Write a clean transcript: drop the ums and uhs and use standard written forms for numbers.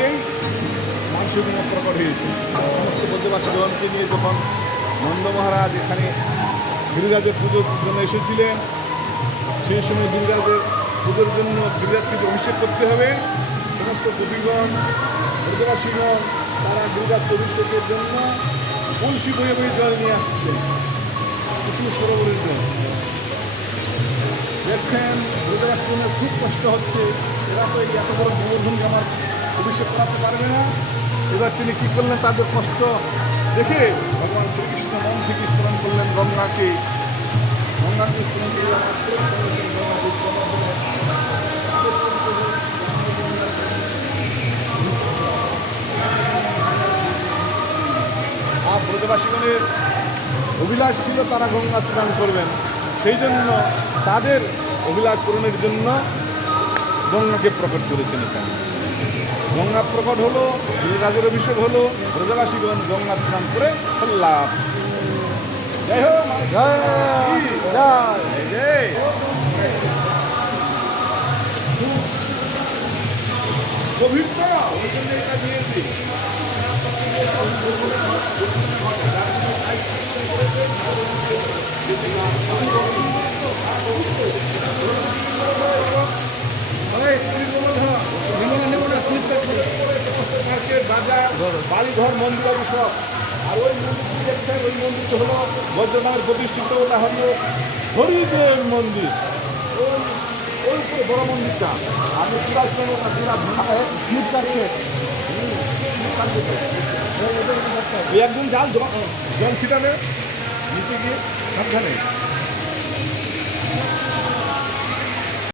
থেকেই মানুষের জন্য প্রকট হয়েছে। সমস্ত ব্রজবাসীগণকে নিয়ে যখন নন্দ মহারাজ এখানে গিরিরাজের পুজোর জন্য এসেছিলেন, সেই সময় গিরিরাজের পুজোর জন্য গিরিরাজকে যে অভিষেক করতে হবে, সমস্ত গোপীগণ ব্রজবাসীগণ তারা গিরিরাজকে অভিষেকের জন্য কলসি বয়ে বয়ে জল নিয়ে আসছেন কুসুম সরোবরের জল। দেখছেন ব্রজবাসীগণের খুব কষ্ট হচ্ছে, এরা তো এই এত বড় গোবর্ধনকে আমার অভিষেক করাতে পারবে না। এবার তিনি কী করলেন, তাদের কষ্ট দেখে ভগবান শ্রীকৃষ্ণ মন থেকে স্মরণ করলেন গঙ্গাকে। গঙ্গাকে স্মরণ করে আর ব্রজবাসীগণের অভিলাষ ছিল তারা গঙ্গা স্নান করবেন, সেই জন্য তাদের অভিলাষ পূরণের জন্য গঙ্গাকে প্রকট করেছেন এখানে। গঙ্গা প্রকট হলো, রাজের অভিষেক হলো, ব্রজবাসীগণ গঙ্গা স্নান করে লাভ। জয় হোক, পবিত্র ওই জন্য এটা দিয়েছি। বাড়ি ঘর মন্দির আছে সব। আর ওই মন্দিরটি দেখছেন, ওই মন্দিরটি হলো বজ্রনাথের প্রতিষ্ঠিত, ওটা হলো হরিদেব মন্দির। ওই উপরে বড় মন্দিরটা আপনি একদম জাল জল ছিটাবে নিচে গিয়ে সাবধানে।